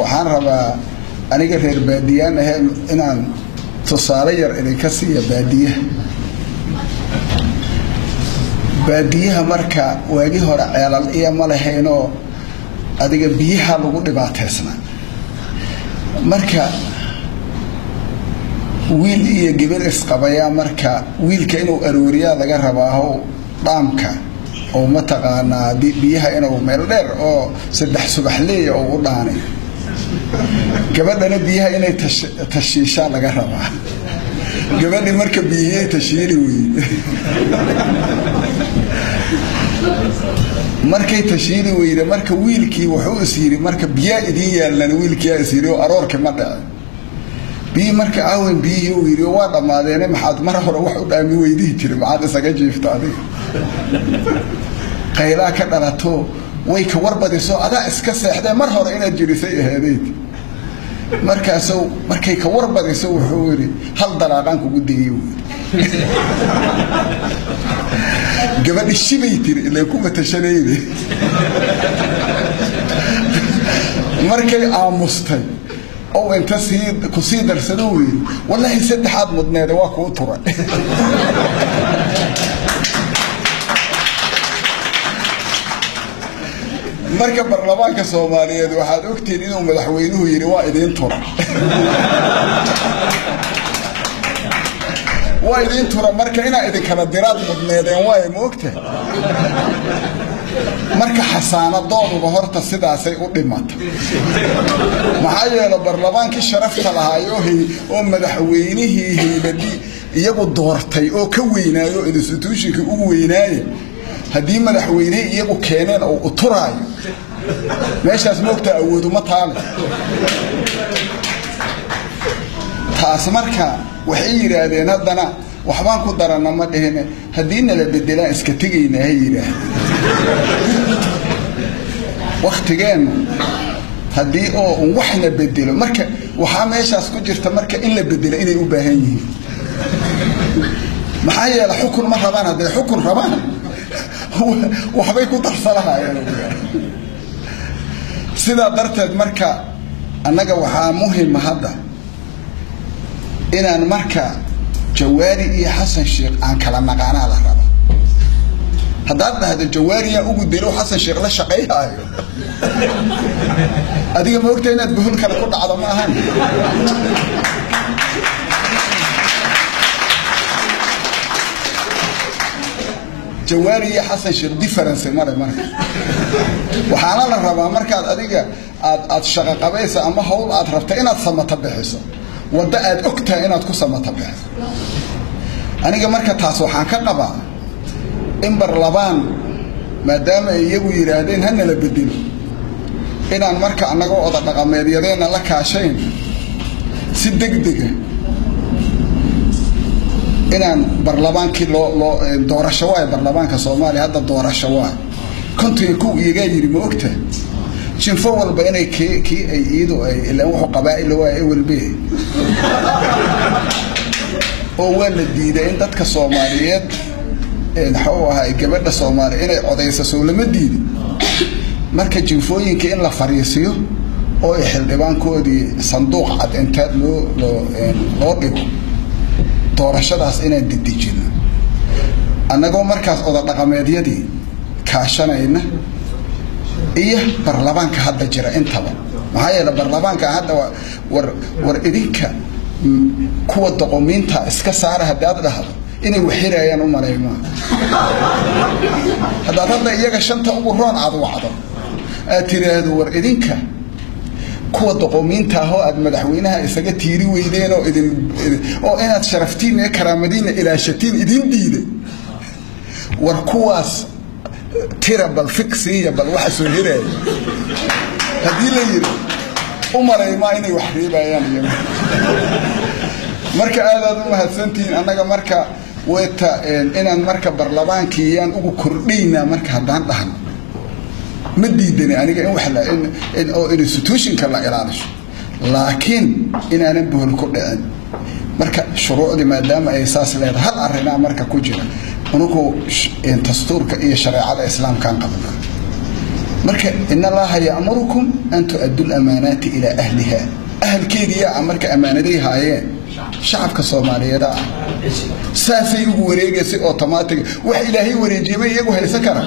waxaan rabaa aniga reer baadiyaan ah inaan tusaale yar idinka siiyo baadiyaha marka waagi hore ceelal iyo ma lahayno adiga biyaha lagu dhibaateysna marka wiil iyo gabar isqabaya marka wiilka inuu arooriya laga rabaa dhaamka oo ma taqaanaa biyaha inuu meel dheer oo saddex subaxleey oo u dhaanay gabadhana biyaha inay tashiisha laga rabaa gabadhi marka biyaha tashiili weey markay tashiili weeyda marka wiilkii wuxuu isiri marka biya idin yaalan wiilkii isiri oo aroorka ma dhacay bi marka awen biyo wiiri waa dhamaadeen maxaad mar hore wax u dhaami weydii jiray maxaad isaga jiiftaday qayla ka dhalato way ka warbadiso adaa iska seexday mar hore inaad jirisay ahadeed markaasoo markay ka warbadiso wuxuu yiri hal dalaaqan kugu deeyo gabadhi shibay tiri ilaa kuma tashanayde markay aamustay oo inta ku sii darsado weey wallahi saddexaad mudneeda waa ku turay marka baarlamaanka Soomaaliyeed waxaad ogtiin inuu madaxweynuhu yiri waa idin tura waa idin tura marka ina idin kala diraad mudneedeen waa moogtay marka xasaanadoodu horta sidaasay u dhimatay maxaa yeelay baarlamaankii sharafta lahaayo oo madaxweynihii heybadii iyagu doortay oo ka weynaayo institutionka ugu weynaaye hadii madaxweynaha iyagu keeneen oo u turaayo meeshaas moogta awoodu ma taale taas marka waxay yiraahdeen haddana waxbaan ku darana ma dheheen hadii la bedelaa iska tagayna hay yiraahdeen waqtigeena hadii oo waxna bedelo marka waxa meeshaas ku jirta marka in la bedelo inay u baahan yihiin maxaa yeelay xukun ma rabaan hadii xukun rabaan waxbay ku darsanayaan sida darteed marka anaga waxa muhiim hadda inaan marka Jawaari iyo Xasan Sheekh aan kala naqaana la rabo هذا جواري أقول ديرو حسن شيخ لا شقيه أديك ما وقت هنا تقول كلا كل عظمة هني جواري حسن شيخ ديفرنس مرة وحنا الربا مركز أديك أتشقق قبيسة أما هول أترفت إنا تصمت بحسه ودأت أكتة إنا تكسمت بحسه أنا جمرك تاسو حنك قبا إن برلبان ما دام يجوا يرادين هن اللي بدينه إن أنا مركز أنا جو أضع قمريين لك عشان صدق دقة إن أنا برلبان كيلو دور الشواي برلبان كصومالي هذا دور الشواي كنت يكون يجي موقته شنفول بيني كي يدو اللي هو قبائل اللي هو والبيه أول الديدة إن تك الصوماليات نحوها جبنا الصومال إن عضيس سولم الديدة مركز جنفوين كإن لا فريسيو أو يحل دبان كودي صندوق عد إنتاج لو تورشداس إن الديجنا أنا جو مركز أضع رقمية دي كاشنا إنه إيه برلمان كهذا جرا إنتبه معايا البرلمان كهذا ورئيك كوا دوكومنتا اسكا ساره هداد هذا inay waxirayaan u maleeyma hada iyaga shanta ugu roon aad wacdo tiraado war idinka kuwa doqominta ah oo aad madaxweynaha isaga tiiri weydeen oo inaad sharaftiin ee karaamadiina ilaashatiin idin diiday war kuwaas tirabal fixiya bal waxa soo hiray hadii la yiri u maleeyma inay wax reebayaan marka aad u mahadsantiin anaga marka wayta inaan marka barlamaankiyan ugu kordhayna marka hadaan dhahno ma diidani aniga in wax la in oo institution kala ilaaliso laakiin inaan buhul ku dhicin marka shuruucdi maadaama ay saas leedahay hal arina marka ku jira unugu dastuurka iyo shariicada islaamka qabna marka inna allaha ya'murukum an tu'addu al-amanati ila ahliha ahlkeediya marka amaanaday haayeen shacabka Soomaaliyeed saasay ugu wareegaysay automatic wax ilaahay wareejiyay iyagu haysan kara